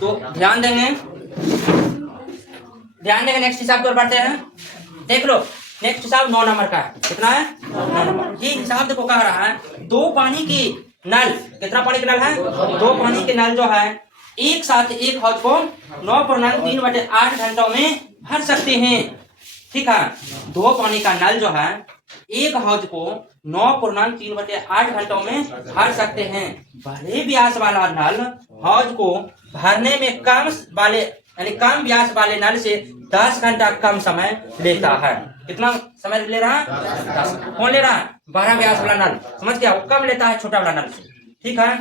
तो ध्यान देंगे नेक्स्ट हिसाब की ओर बढ़ते हैं। देख लो नेक्स्ट हिसाब 9 नंबर का है। कितना है? 9 नंबर। ये हिसाब देखो कह रहा है दो पानी की नल, कितना पानी का नल है? दो पानी के नल जो है एक साथ एक हौज को 9.3/8 घंटों में भर सकते हैं। ठीक है, दो पानी का नल जो है एक हौज को 9.3/8 घंटों में भर सकते हैं। बड़े व्यास वाला नल हौज को भरने में कम व्यास वाले नल से 10 घंटा कम समय लेता है। कितना समय ले रहा है? 10। कौन ले रहा है? 12 व्यास वाला नल, समझ गया? वो कम लेता है छोटा वाला नल से। ठीक है,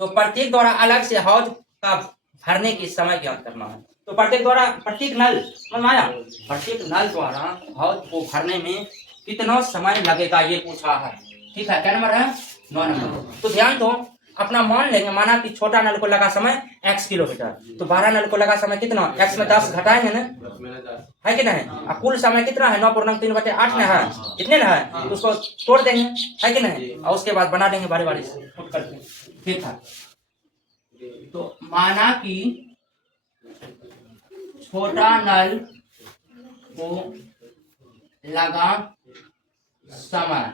तो प्रत्येक द्वारा अलग से हौज का भरने के समय ज्ञात करना है। तो प्रत्येक नल समझ में आया? प्रत्येक नल द्वारा हौज को भरने में कितना समय लगेगा ये पूछा है। ठीक है, क्या नंबर है? 9 नंबर। तो ध्यान दो, अपना मान लेंगे, माना कि छोटा नल को लगा समय x किलोमीटर, तो 12 नल को लगा समय कितना? x में 10 घटाएंगे ना, है कि नहीं? और कुल समय कितना है? 9.3/8 में है, कितने ना है? तो उसको तोड़ देंगे, है कि नहीं? और उसके बाद बना देंगे बारी बारी से फुट करके। ठीक है, तो माना कि छोटा नल को लगा समय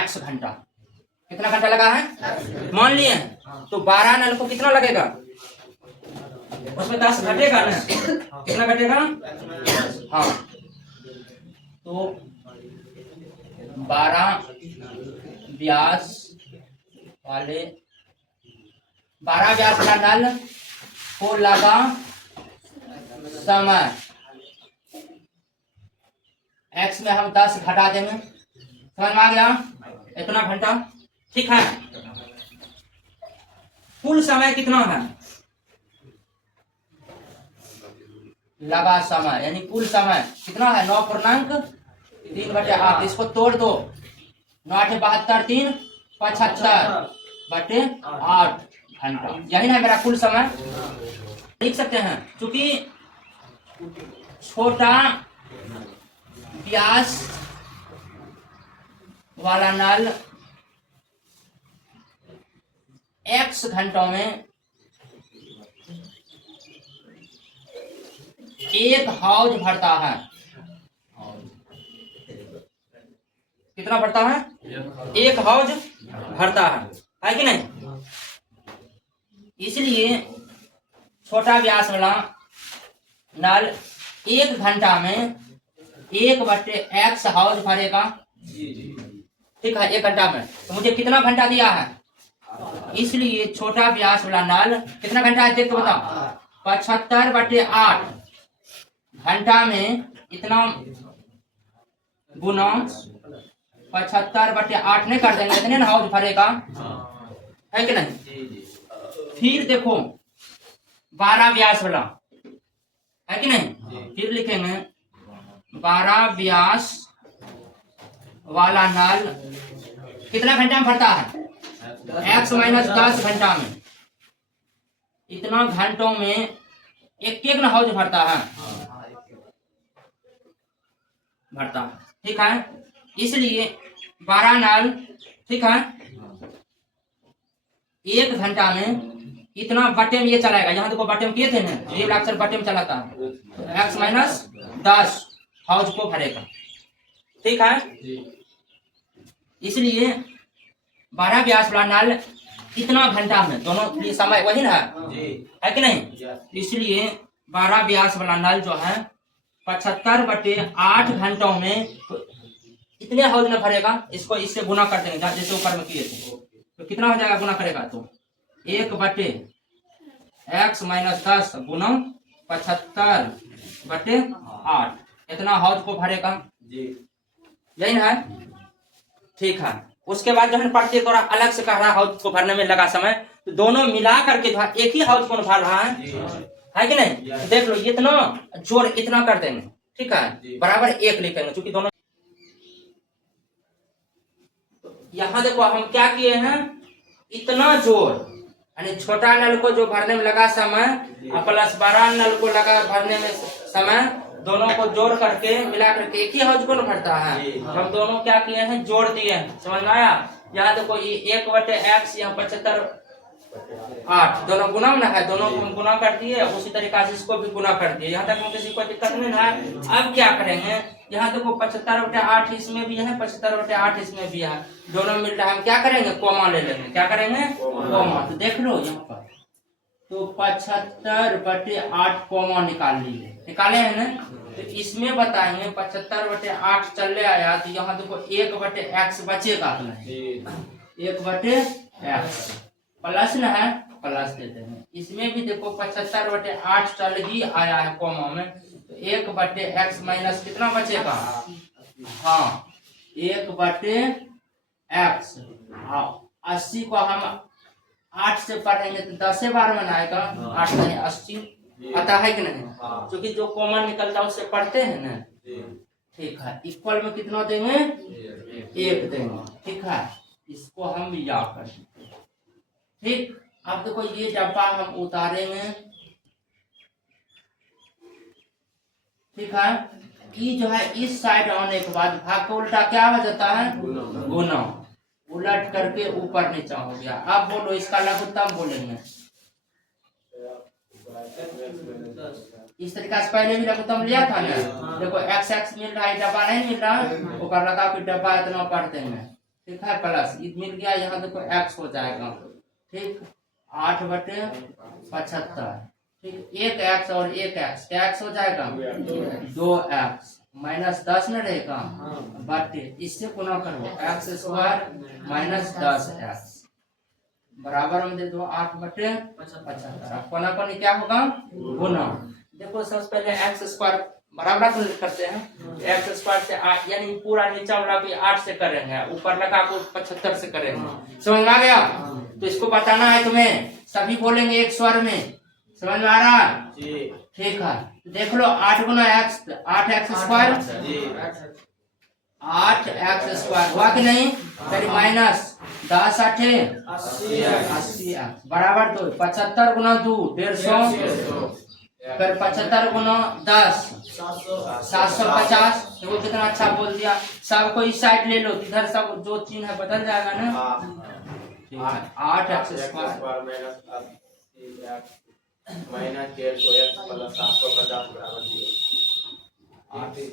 x घंटा, कितना घंटा लगा है मान लिए, तो 12 नल को कितना लगेगा? उसमें 10 घटेगा ना, कितना घटेगा? हाँ, तो 12 व्यास वाला नल को लगा समय x में हम 10 घटा देंगे, समझ में आ गया? इतना घंटा। ठीक है, कुल समय कितना है? लगा समय यानी कुल समय कितना है? 9.3/8। इसको तोड़ दो, 9×8 = 72, 3 × 75/8 घंटा, यही ना मेरा कुल समय। लिख सकते हैं, क्योंकि छोटा व्यास वाला नल x घंटों में एक हौज भरता है। कितना भरता है? एक हौज भरता है कि नहीं? इसलिए छोटा व्यास वाला नल 1 घंटा में 1/x हौज भरेगा। ठीक है, 1 घंटा में। तो मुझे कितना घंटा दिया है? इसलिए छोटा व्यास वाला नल कितना घंटा है? देख के बताओ, 75/8 घंटा में इतना गुना 75/8 नहीं कर देंगे, इतने ना हौज भरेगा, है कि नहीं? फिर देखो 12 व्यास वाला, है कि नहीं? फिर लिखेंगे 12 व्यास वाला नल कितना घंटा में भरता है? x - 10 घंटा में। इतना घंटों में एक ना हौज भरता है। ठीक है, इसलिए 12 नल, ठीक है, 1 घंटा में इतना बटे में ये चलाएगा। यहाँ देखो बटे में किए थे ना, ये अक्सर बटे में चलाता है, x - 10 हौज को भरेगा। ठीक है, इसलिए 12 व्यास वाला नल इतना घंटा में, दोनों ये समय वही ना है कि नहीं? इसलिए 12 व्यास वाला नल जो है 75/8 घंटों में इतने हौज में भरेगा। इसको इससे गुना कर देंगे जैसे ऊपर में किए थे, तो कितना हो जाएगा गुना करेगा? तो 1/x - 10 गुना 75/8 इतना हौज को भरेगा, यही ना है? ठीक है, उसके बाद जो है प्रत्येक द्वारा अलग से कह रहा है हौज को भरने में लगा समय, तो दोनों मिला करके जो है एक ही हौज को भर रहा है कि नहीं? तो देख लो इतना जोड़ इतना कर देंगे, ठीक है, बराबर 1 लिखेंगे, क्योंकि दोनों। यहाँ देखो हम क्या किए हैं, इतना जोड़ यानी छोटा नल को जो भरने में लगा समय प्लस 12 नल को लगा भरने में समय, दोनों को जोड़ करके मिला करके एक ही हौज को भरता है। हम दोनों क्या किए हैं? जोड़ दिए हैं, समझ में आया? यहाँ देखो ये 1/x यहाँ 75 8 दोनों गुना में है, दोनों को गुना कर दिए, उसी तरीका से इसको भी गुना कर दिए। यहाँ तक में किसी को दिक्कत नहीं है। अब क्या करेंगे, यहाँ देखो 75/8 इसमें भी है, 75/8 इसमें भी है, दोनों मिल रहा है। हम क्या करेंगे, कोमा ले लेंगे। क्या करेंगे, कोमा। तो देख लो यहाँ पर, तो 75/8 कोमा निकाल लीजिए, निकाले हैं ना। तो इसमें बताएंगे 75/8 चले आया, तो यहाँ देखो 1/x बचेगा, 1/x प्लस न है, प्लस देते हैं। इसमें भी देखो 75/8 चल ही आया है कोमा में, तो 1/x माइनस कितना बचेगा, हाँ 1/x। 80 को हम 8 से पढ़ेंगे तो 10 बार में आएगा, 8 नहीं 80 आता है कि नहीं, क्योंकि जो कॉमन निकलता है उससे पढ़ते हैं ना। ठीक है, इक्वल में कितना देंगे, 1 देंगे। ठीक है, इसको हम याद कर सकते हैं। ठीक, अब देखो ये डब्बा हम उतारेंगे। ठीक है, ये जो है इस साइड आने के बाद भाग का उल्टा क्या हो जाता है, गुना। उलट करके ऊपर नीचा हो गया। अब बोलो इसका लघुत्तम बोलेंगे। इस तरीका से पहले भी लघुत्तम लिया था ना। देखो x मिल रहा है, डब्बा नहीं मिल रहा, ऊपर लगा के डब्बा इतना पढ़ते हैं। ठीक है, प्लस ये मिल गया, यहाँ देखो x हो जाएगा। ठीक, 8/75। ठीक, 1x और 1x क्या x हो जाएगा, 2x माइनस 10 में रहेगा, बटे इससे गुना करो, x² माइनस 10x बराबर में दे दो 8/75। कोना कोनी क्या होगा, गुना। देखो सबसे पहले x² बराबर को करते हैं, x² से यानी पूरा नीचा वाला भी 8 से करेंगे, ऊपर लगा को 75 से करेंगे। समझ में आ गया। तो इसको बताना है तुम्हें, सभी बोलेंगे एक स्वर में। समझ में आ रहा है, ठीक है। देख लो 8 गुना x, 8x², 8x² हुआ कि नहीं, फिर माइनस 10 8 80 बराबर 2, 75 गुना 2 150, फिर 75 गुना 10 750। देखो कितना अच्छा बोल दिया। सबको इस साइड ले लो, इधर सब जो चिन्ह है बदल जाएगा ना। 8x² माइनस 150x प्लस 750 बराबर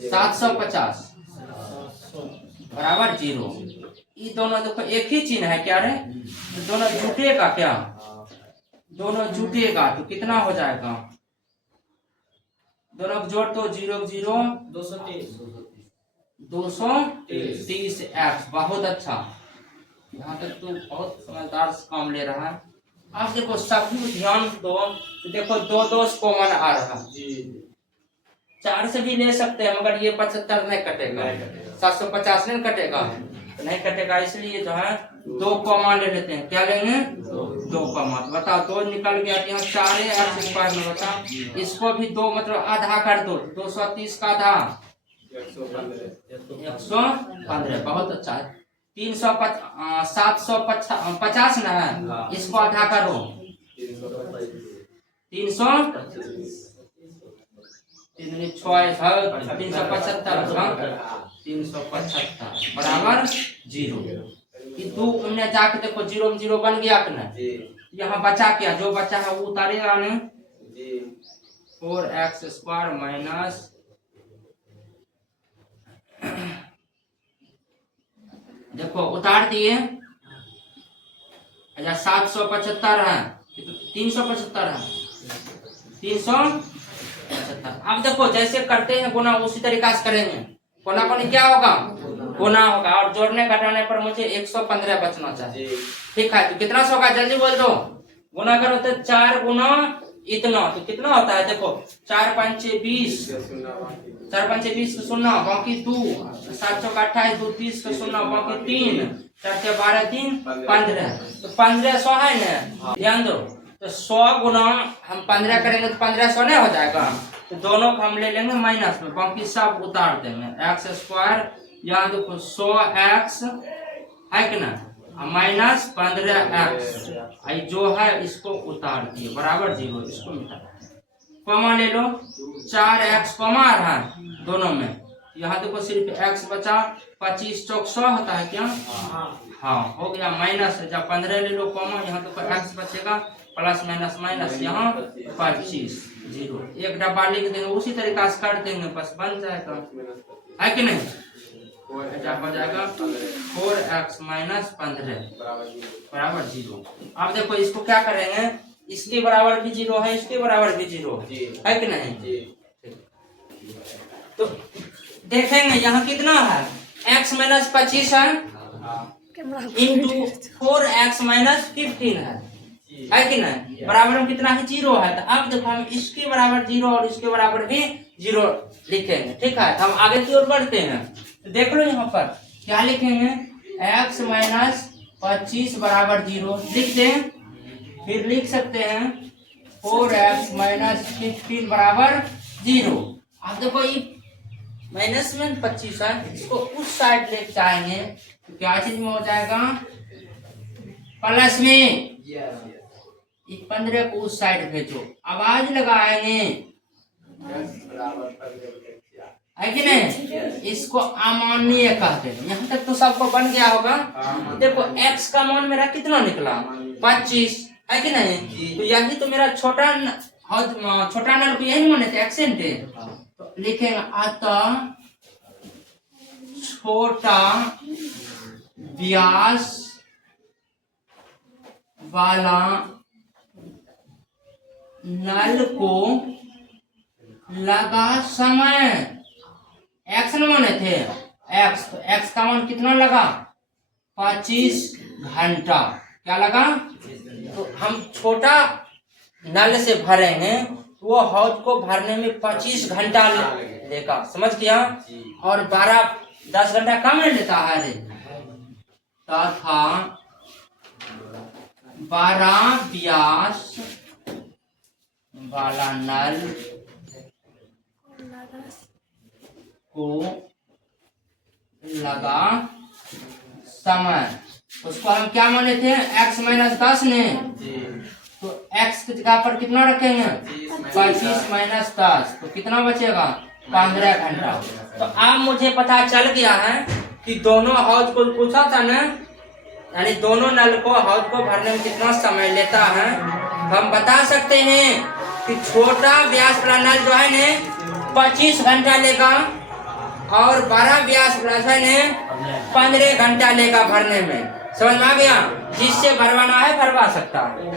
750 बराबर 0। ये दोनों देखो एक ही चिन्ह है क्या रे, दोनों जुटेगा क्या, दोनों जुटेगा तो कितना हो जाएगा, दोनों जोड़ तो 0 0 230x। बहुत अच्छा, यहाँ तक तो बहुत समझदार से काम ले रहा है। अब देखो सभी ध्यान दो, तो देखो 2 2 कॉमन आ रहा है, 4 से भी ले सकते हैं, मगर ये 75 नहीं कटेगा, 750 नहीं कटेगा, नहीं कटेगा। इसलिए जो है 2 कॉमा ले लेते हैं। क्या लेंगे, 2 कॉमा। बताओ 2 निकल गया, यहाँ 4x² में बचा, इसको भी 2 मतलब आधा कर दो, 230 का आधा 115। बहुत अच्छा है। 750 ना है, इसको आधा करो 375 बराबर 0। ये 2 हमने जाके देखो 0 में 0 बन गया कि नहीं, यहाँ बचा क्या, जो बचा है वो उतारेगा ने 4x² माइनस देखो उतार दिए। अच्छा 775 है, 375 है, 375। अब देखो जैसे करते हैं गुना उसी तरीका से करेंगे। गुना कोनी क्या होगा, गुना होगा, और जोड़ने घटाने पर मुझे 115 बचना चाहिए। ठीक है, तो कितना सौ का जल्दी बोल दो। गुना करो तो 4 गुना इतना, तो कितना होता है देखो 4 5 20, 4 5 20 का 0 बाकी 2, 7 चौका 28, 2 30 का 0 बाकी 3, 4 के 12 3 15। तो 1500 है ना, ध्यान दो। तो 100 गुना हम 15 करेंगे तो 1500 नहीं हो जाएगा, तो दोनों को हम ले लेंगे माइनस में, बाकी सब उतार देंगे। x² यहाँ देखो 100x है कि ना, माइनस 15x जो है इसको उतार दिए बराबर 0, इसको मिटा कॉमा ले लो। 4x कॉमा रहा है दोनों में, यहाँ देखो सिर्फ x बचा, 25 चौक 100 होता है क्या? हाँ हो गया। माइनस जब 15 ले लो कॉमन, यहाँ तो x बचेगा, प्लस माइनस माइनस, यहाँ 25 जीरो, एक डब्बा लिख देंगे, उसी तरीका से कर देंगे, बस बन जाएगा, है कि नहीं? हो जाएगा 4x माइनस 15 बराबर 0। अब देखो इसको क्या करेंगे, इसके बराबर भी 0 है, इसके बराबर भी 0 है कि नहीं? तो देखेंगे यहाँ कितना है, x माइनस 25 है इंटू 4x माइनस 15 है कि नहीं? बराबर में कितना है, 0 है। तो अब देखो हम इसके बराबर 0 और इसके बराबर भी 0 लिखेंगे, ठीक है? हम आगे की ओर बढ़ते हैं, तो देख लो यहाँ पर क्या लिखेंगे, x माइनस 25 बराबर 0 लिख दें, फिर लिख सकते हैं 4x माइनस 15 बराबर 0। अब देखो ये माइनस में 25 है, इसको उस साइड ले जाएंगे तो क्या चीज में हो जाएगा, प्लस में। ये 15 को उस साइड भेजो, आवाज लगाएंगे, है कि नहीं? इसको अमान्य कहते हैं। यहाँ तक तो सबको बन गया होगा। देखो x का मान मेरा कितना निकला, 25, है कि नहीं? तो यही तो मेरा छोटा नल को यही माने थे, एक्सेंट है। तो लिखेंगे अतः छोटा व्यास वाला नल को लगा समय, x न माने थे x, तो x का मान कितना लगा, 25 घंटा। क्या लगा? तो हम छोटा नल से भरेंगे तो वो हौद को भरने में 25 घंटा लेगा, समझ गया? और 10 घंटा कम नहीं लेता है। तथा 12 व्यास वाला नल को लगा समय, उसको हम क्या माने थे, x माइनस 10 ने, तो x की जगह पर कितना रखेंगे, 25 माइनस 10, तो कितना बचेगा, 15 घंटा। तो अब मुझे पता चल गया है कि दोनों हौज को पूछा था ना, यानी दोनों नल को हौज को भरने में कितना समय लेता है। हम बता सकते हैं कि छोटा व्यास वाला नल जो है ने 25 घंटा लेगा और 12 व्यास वाला ने 15 घंटा लेगा भरने में। समझ में आ गया? जिससे भरवाना है भरवा सकता है।